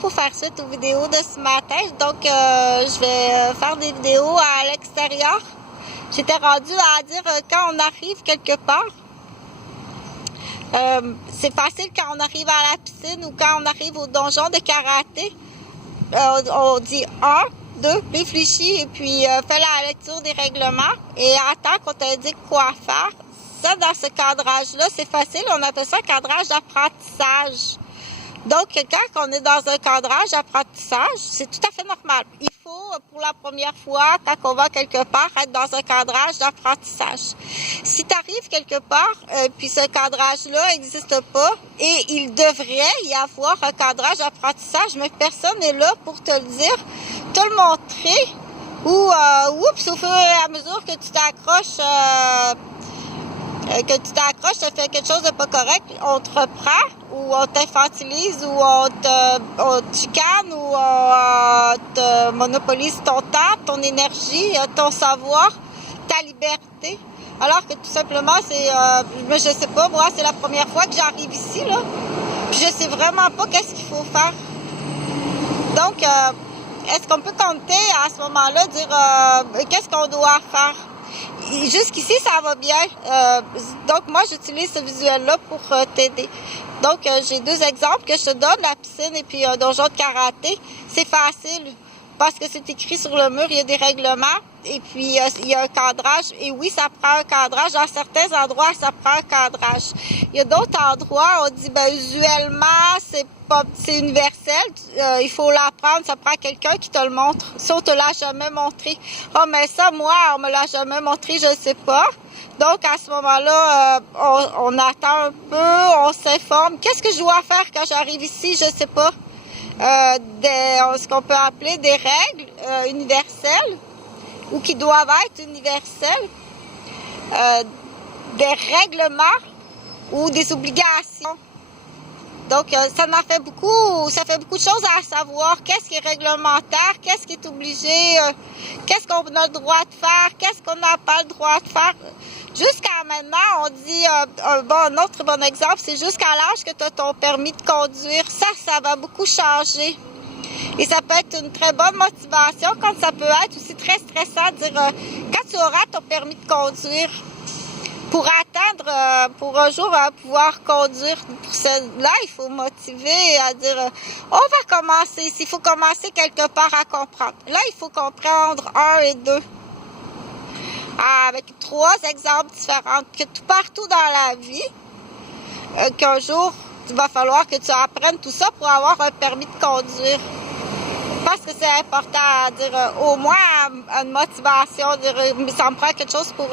Pour faire suite aux vidéos de ce matin, donc je vais faire des vidéos à l'extérieur. J'étais rendue à dire quand on arrive quelque part. C'est facile quand on arrive à la piscine ou quand on arrive au donjon de karaté. On dit 1, 2, réfléchis et puis fais la lecture des règlements et attends qu'on t'indique quoi faire. Ça, dans ce cadrage-là, c'est facile. On appelle ça un cadrage d'apprentissage. Donc, quand on est dans un cadrage d'apprentissage, c'est tout à fait normal. Il faut, pour la première fois, quand on va quelque part, être dans un cadrage d'apprentissage. Si tu arrives quelque part, puis ce cadrage-là n'existe pas, et il devrait y avoir un cadrage d'apprentissage, mais personne n'est là pour te le dire, te le montrer, ou, oups, au fur et à mesure que tu t'accroches, tu fais quelque chose de pas correct, on te reprend, ou on t'infantilise, ou on te chicane, ou on te monopolise ton temps, ton énergie, ton savoir, ta liberté. Alors que tout simplement, je sais pas, moi, c'est la première fois que j'arrive ici, là, puis je sais vraiment pas qu'est-ce qu'il faut faire. Donc, est-ce qu'on peut compter à ce moment-là, dire qu'est-ce qu'on doit faire? Jusqu'ici, ça va bien. Donc, moi, j'utilise ce visuel-là pour t'aider. Donc, j'ai deux exemples que je te donne, la piscine et puis un donjon de karaté. C'est facile parce que c'est écrit sur le mur, il y a des règlements et puis il y a un cadrage. Et oui, ça prend un cadrage. Dans certains endroits, ça prend un cadrage. Il y a d'autres endroits, on dit, usuellement, c'est universel. Il faut l'apprendre. Ça prend quelqu'un qui te le montre. Si on te l'a jamais montré. Oh, mais ça, moi, on me l'a jamais montré, je sais pas. Donc, à ce moment-là, on attend un peu, on s'informe. Qu'est-ce que je dois faire quand j'arrive ici? Je sais pas. Ce qu'on peut appeler des règles universelles ou qui doivent être universelles, des règlements ou des obligations. Donc, ça fait beaucoup de choses à savoir. Qu'est-ce qui est réglementaire, qu'est-ce qui est obligé, qu'est-ce qu'on a le droit de faire, qu'est-ce qu'on n'a pas le droit de faire. Jusqu'à maintenant, on dit, un autre bon exemple, c'est jusqu'à l'âge que tu as ton permis de conduire. Ça va beaucoup changer. Et ça peut être une très bonne motivation, comme ça peut être aussi très stressant de dire, quand tu auras ton permis de conduire, pour atteindre, pour un jour pouvoir conduire, là, il faut motiver à dire, on va commencer, il faut commencer quelque part à comprendre. Là, il faut comprendre 1 et 2. Avec 3 exemples différents, que tout partout dans la vie, qu'un jour, il va falloir que tu apprennes tout ça pour avoir un permis de conduire. Je pense que c'est important à dire, au moins une motivation, dire, ça me prend quelque chose pour